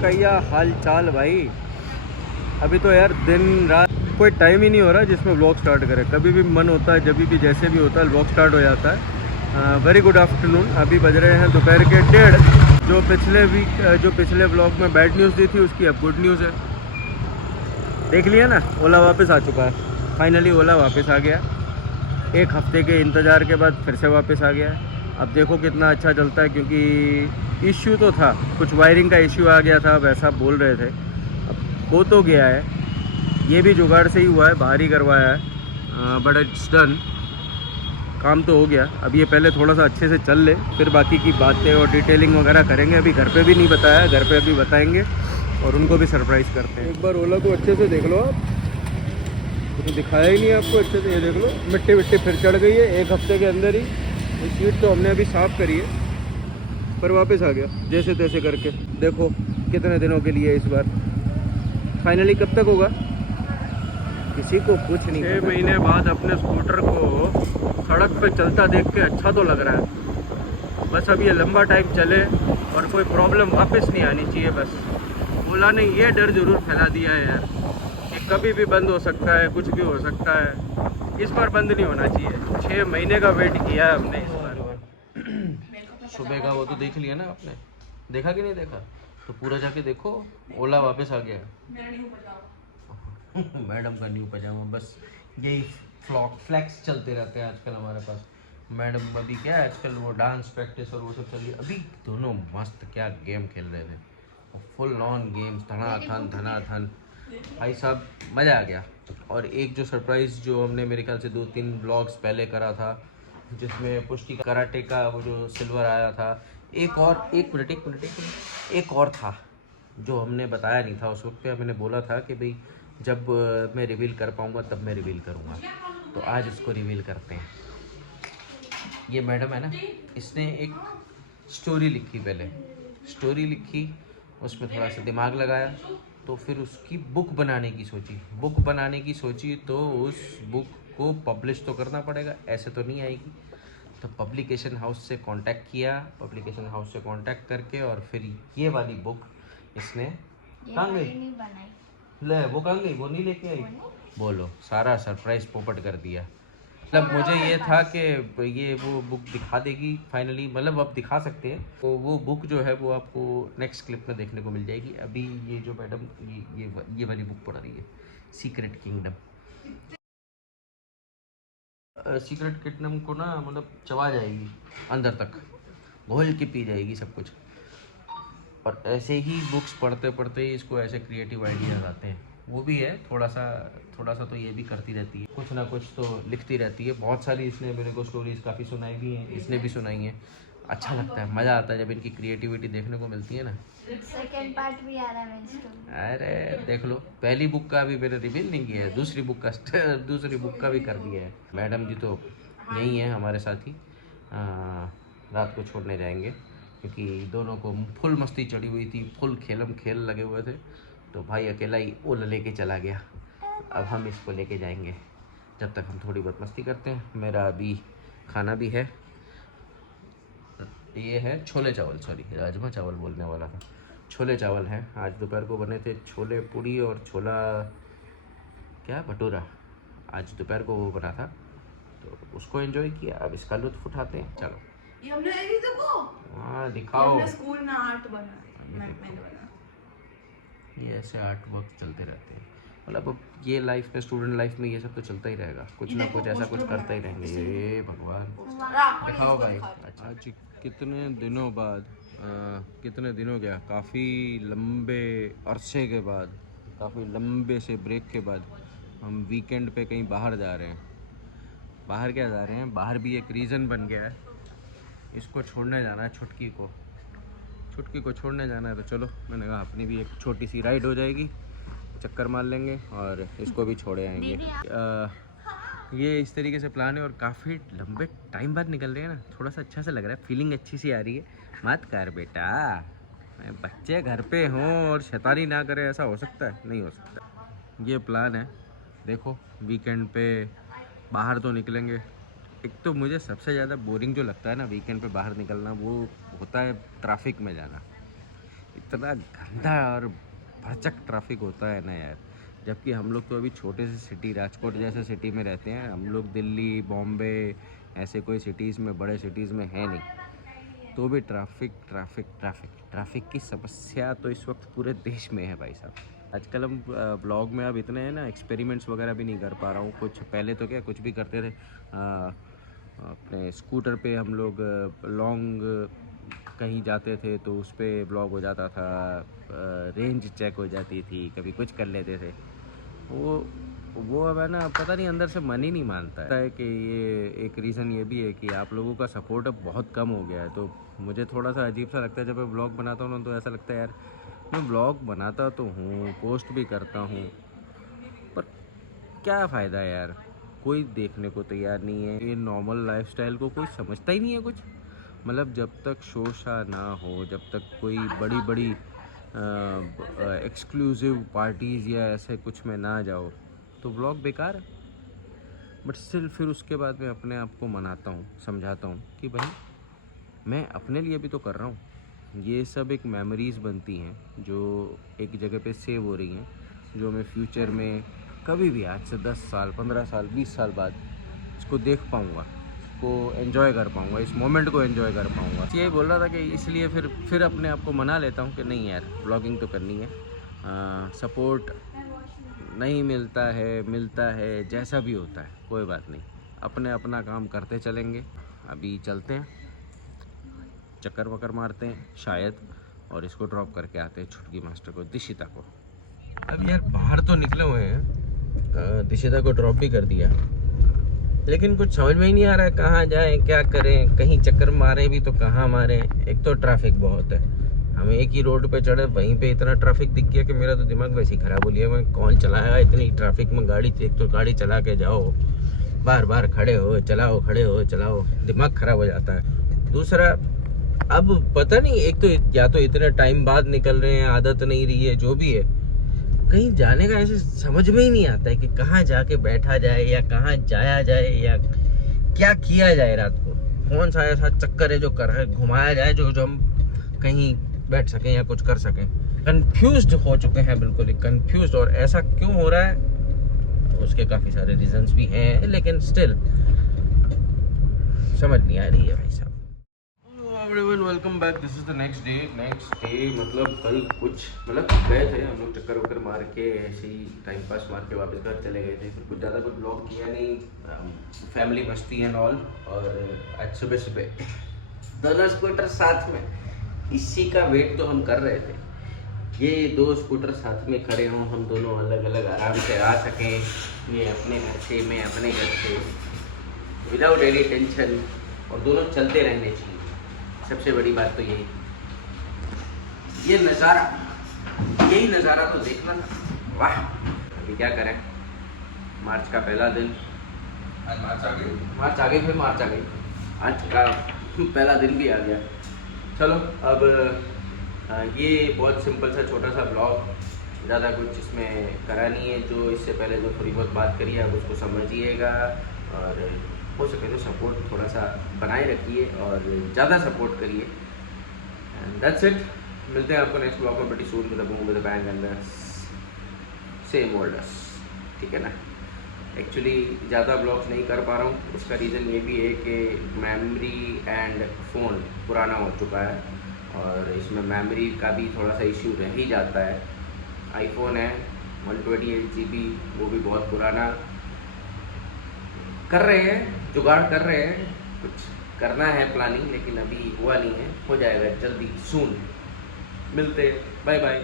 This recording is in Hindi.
कैया हाल चाल भाई। अभी तो यार दिन रात कोई टाइम ही नहीं हो रहा जिसमें व्लॉग स्टार्ट करें। कभी भी मन होता है, जब भी जैसे भी होता है व्लॉग स्टार्ट हो जाता है। Very good afternoon. अभी बज रहे हैं दोपहर के 1:30। जो पिछले व्लॉग में बैड न्यूज़ दी थी उसकी अब गुड न्यूज़ है। देख लिया ना, ओला वापस आ चुका है। फाइनली ओला वापस आ गया। एक हफ्ते के इंतज़ार के बाद फिर से वापस आ गया है। अब देखो कितना अच्छा चलता है, क्योंकि इश्यू तो था, कुछ वायरिंग का इश्यू आ गया था, वैसा बोल रहे थे। अब हो तो गया है, ये भी जुगाड़ से ही हुआ है, बाहर ही करवाया है, बट इट्स डन। काम तो हो गया। अब ये पहले थोड़ा सा अच्छे से चल ले, फिर बाकी की बातें और डिटेलिंग वगैरह करेंगे। अभी घर पे भी नहीं बताया, घर पे अभी बताएंगे और उनको भी सरप्राइज़ करते हैं। एक बार ओला को अच्छे से देख लो आप, तो दिखाया ही नहीं आपको अच्छे से। ये देख लो, मिट्टी विट्टी फिर चढ़ गई है एक हफ्ते के अंदर ही। ये सीट तो हमने अभी साफ़ करी है, पर वापस आ गया जैसे तैसे करके। देखो कितने दिनों के लिए इस बार। फाइनली कब तक होगा किसी को कुछ नहीं। 6 महीने बाद अपने स्कूटर को सड़क पे चलता देख के अच्छा तो लग रहा है। बस अब ये लंबा टाइम चले और कोई प्रॉब्लम वापस नहीं आनी चाहिए। बस ओला ने ये डर ज़रूर फैला दिया है यार कि कभी भी बंद हो सकता है, कुछ भी हो सकता है। इस बार बंद नहीं होना चाहिए। 6 महीने का वेट किया है हमने इस बार। सुबह का वो तो देख लिया ना आपने, देखा कि नहीं देखा? तो पूरा जाके देखो, ओला वापस आ गया है। मैडम का न्यू पजामा, बस यही फ्लैक्स चलते रहते हैं आजकल हमारे पास। मैडम अभी क्या है आजकल, वो डांस प्रैक्टिस और वो सब चल रही है। अभी दोनों मस्त क्या गेम खेल रहे थे, फुल ऑन गेम्स, धनाधन भाई साहब, मज़ा आ गया। और एक जो सरप्राइज़ जो हमने मेरे ख्याल से 2-3 ब्लॉग्स पहले करा था, जिसमें पुष्टि कराटे का वो जो सिल्वर आया था, एक और था जो हमने बताया नहीं था उस वक्त पे। मैंने बोला था कि भाई जब मैं रिवील कर पाऊँगा तब मैं रिवील करूँगा, तो आज उसको रिवील करते हैं। ये मैडम है ना, इसने एक स्टोरी लिखी, पहले स्टोरी लिखी, उसमें थोड़ा सा दिमाग लगाया, तो फिर उसकी बुक बनाने की सोची। तो उस बुक को पब्लिश तो करना पड़ेगा, ऐसे तो नहीं आएगी। तो पब्लिकेशन हाउस से कांटेक्ट किया, पब्लिकेशन हाउस से कांटेक्ट करके और फिर ये वाली बुक इसने कहाँ गई? ले वो कहाँ गई, वो नहीं लेके आई। बोलो, सारा सरप्राइज पोपट कर दिया। मतलब मुझे ये था कि ये वो बुक दिखा देगी फाइनली, मतलब अब दिखा सकते हैं। तो वो बुक जो है वो आपको नेक्स्ट क्लिप में देखने को मिल जाएगी। अभी ये जो मैडम ये वाली बुक पढ़ रही है, सीक्रेट किंगडम। सीक्रेट किंगडम को ना मतलब चबा जाएगी अंदर तक, घोल के पी जाएगी सब कुछ। और ऐसे ही बुक्स पढ़ते पढ़ते ही इसको ऐसे क्रिएटिव आइडियाज़ आते हैं। वो भी है थोड़ा सा तो ये भी करती रहती है, कुछ ना कुछ तो लिखती रहती है। बहुत सारी इसने मेरे को स्टोरीज़ काफ़ी सुनाई भी हैं, इसने भी सुनाई हैं। अच्छा लगता है, मज़ा आता है जब इनकी क्रिएटिविटी देखने को मिलती है ना। सेकंड पार्ट भी आ रहा है मेरी स्टोरी। अरे देख लो, पहली बुक का भी मैंने रिवील नहीं किया है, दूसरी बुक का भी कर दिया है। मैडम जी तो यही है हमारे साथ ही। रात को छोड़ने जाएंगे, क्योंकि दोनों को फुल मस्ती चढ़ी हुई थी, फुल खेल लगे हुए थे। तो भाई अकेला ही ओला लेके चला गया। अब हम इसको लेके जाएंगे, जब तक हम थोड़ी बहुत मस्ती करते हैं। मेरा अभी खाना भी है, ये है छोले चावल, सॉरी राजमा चावल बोलने वाला था। छोले चावल हैं, आज दोपहर को बने थे छोले पूड़ी और छोला क्या भटूरा, आज दोपहर को वो बना था, तो उसको एंजॉय किया। अब इसका लुत्फ उठाते हैं, चलो। ये हमने ये देखो, हाँ दिखाओ। हमने स्कूल में आर्ट बना, मैंने बना। ये ऐसे आर्ट वर्क चलते रहते हैं, मतलब अब ये लाइफ में, स्टूडेंट लाइफ में ये सब तो चलता ही रहेगा, कुछ ना कुछ ऐसा कुछ करता ही रहेंगे। ये भगवान, दिखाओ भाई। आज कितने दिनों बाद, कितने दिनों क्या, काफ़ी लंबे अरसे के बाद, काफ़ी लंबे से ब्रेक के बाद हम वीकेंड पे कहीं बाहर जा रहे हैं। बाहर क्या जा रहे हैं, बाहर भी एक रीज़न बन गया है। इसको छोड़ने जाना है, छुटकी को छोड़ने जाना है। तो चलो, मैंने कहा अपनी भी एक छोटी सी राइड हो जाएगी, चक्कर मार लेंगे और इसको भी छोड़े आएंगे। ये इस तरीके से प्लान है और काफ़ी लंबे टाइम बाद निकल रहे हैं ना, थोड़ा सा अच्छा सा लग रहा है, फीलिंग अच्छी सी आ रही है। मत कर बेटा, बच्चे घर पे हों और शैतानी ना करें, ऐसा हो सकता है? नहीं हो सकता। ये प्लान है, देखो वीकेंड पे बाहर तो निकलेंगे। एक तो मुझे सबसे ज़्यादा बोरिंग जो लगता है ना वीकेंड पे बाहर निकलना, वो होता है ट्रैफिक में जाना। इतना गंदा और भरचक ट्रैफिक होता है ना यार। जबकि हम लोग तो अभी छोटे से सिटी राजकोट जैसे सिटी में रहते हैं, हम लोग दिल्ली बॉम्बे ऐसे कोई सिटीज़ में, बड़े सिटीज़ में है नहीं, तो भी ट्रैफिक की समस्या तो इस वक्त पूरे देश में है भाई साहब। आजकल हम ब्लॉग में अब इतने हैं ना, एक्सपेरिमेंट्स वगैरह भी नहीं कर पा रहा हूँ। कुछ पहले तो क्या कुछ भी करते थे, अपने स्कूटर पे हम लोग लॉन्ग कहीं जाते थे तो उस पर ब्लॉग हो जाता था, रेंज चेक हो जाती थी, कभी कुछ कर लेते थे। वो अब है ना, पता नहीं अंदर से मन ही नहीं मानता है कि ये एक रीज़न ये भी है कि आप लोगों का सपोर्ट अब बहुत कम हो गया है। तो मुझे थोड़ा सा अजीब सा लगता है जब मैं ब्लॉग बनाता हूँ ना, तो ऐसा लगता है यार मैं ब्लॉग बनाता तो हूँ, पोस्ट भी करता हूँ, पर क्या फ़ायदा है यार, कोई देखने को तैयार नहीं है। ये नॉर्मल लाइफस्टाइल को कोई समझता ही नहीं है कुछ। मतलब जब तक शोशा ना हो, जब तक कोई बड़ी बड़ी एक्सक्लूसिव पार्टीज़ या ऐसे कुछ में ना जाओ तो व्लॉग बेकार है। बट स्टिल फिर उसके बाद मैं अपने आप को मनाता हूँ, समझाता हूँ कि भाई मैं अपने लिए भी तो कर रहा हूँ। ये सब एक मेमोरीज़ बनती हैं जो एक जगह पे सेव हो रही हैं, जो मैं फ्यूचर में कभी भी आज से 10 साल 15 साल 20 साल बाद इसको देख पाऊँगा, इसको एंजॉय कर पाऊँगा, इस मोमेंट को एंजॉय कर पाऊँगा। यही बोल रहा था कि इसलिए फिर अपने आप को मना लेता हूँ कि नहीं यार ब्लॉगिंग तो करनी है। सपोर्ट नहीं मिलता है जैसा भी होता है, कोई बात नहीं, अपना काम करते चलेंगे। अभी चलते हैं, चक्कर वक्कर मारते हैं शायद, और इसको ड्रॉप करके आते हैं छुटकी मास्टर को, दिशिता को। अब यार बाहर तो निकले हुए हैं, दिशिता को ड्रॉप भी कर दिया, लेकिन कुछ समझ में ही नहीं आ रहा है कहाँ जाएं, क्या करें। कहीं चक्कर मारे भी तो कहाँ मारें, एक तो ट्रैफिक बहुत है। हम एक ही रोड पे चढ़े, वहीं पे इतना ट्रैफिक दिख गया कि मेरा तो दिमाग वैसे ही खराब हो लिया। मैं कौन चलाएगा इतनी ट्रैफिक में गाड़ी? एक तो गाड़ी चला के जाओ, बार बार खड़े हो चलाओ, दिमाग खराब हो जाता है। दूसरा, अब पता नहीं, एक तो या तो इतने टाइम बाद निकल रहे हैं, आदत नहीं रही है, जो भी है, कहीं जाने का ऐसे समझ में ही नहीं आता है कि कहाँ जाके बैठा जाए या कहाँ जाया जाए या क्या किया जाए। रात को कौन सा ऐसा चक्कर है जो घुमाया जाए जो हम कहीं बैठ सकें या कुछ कर सकें। कंफ्यूज्ड हो चुके हैं, बिल्कुल ही कंफ्यूज्ड। और ऐसा क्यों हो रहा है उसके काफ़ी सारे रीजंस भी हैं, लेकिन स्टिल समझ नहीं आ रही है भाई साहब। Everyone welcome back, this is the next day. मतलब कल कुछ गए थे हम लोग चक्कर वक्कर मार के, ऐसे ही टाइम पास मार के वापस घर चले गए थे। फिर कुछ ज़्यादा कुछ ब्लॉग किया नहीं, फैमिली मस्ती एंड ऑल। और आज सुबह दोनों स्कूटर साथ में, इसी का वेट तो हम कर रहे थे, ये 2 स्कूटर साथ में खड़े हों, हम दोनों अलग अलग आराम से आ सकें, ये अपने घर से मैं अपने घर से, विदाउट एनी टेंशन, और दोनों चलते रहने चाहिए। सबसे बड़ी बात तो यही, ये नज़ारा, यही नज़ारा तो देखना था। वाह, अभी क्या करें, मार्च का पहला दिन, आज मार्च आ गई, फिर मार्च आ गई, आज का पहला दिन भी आ गया। चलो अब ये बहुत सिंपल सा छोटा सा ब्लॉग, ज़्यादा कुछ इसमें करा नहीं है। जो इससे पहले जो थोड़ी बहुत बात करी है आप उसको समझिएगा, और हो सके तो सपोर्ट थोड़ा सा बनाए रखिए और ज़्यादा सपोर्ट करिए। एंड दैट्स इट, मिलते हैं आपको नेक्स्ट ब्लॉग में बड़ी soon with the bang and same olders, ठीक है ना। एक्चुअली ज़्यादा ब्लॉग्स नहीं कर पा रहा हूँ, उसका रीज़न ये भी है कि मेमोरी एंड फ़ोन पुराना हो चुका है, और इसमें मेमोरी का भी थोड़ा सा इश्यू रह ही जाता है। आईफोन है 128 GB, वो भी बहुत पुराना। कर रहे हैं, जुगाड़ कर रहे हैं, कुछ करना है प्लानिंग, लेकिन अभी हुआ नहीं है, हो जाएगा जल्दी, सून। मिलते, बाय बाय।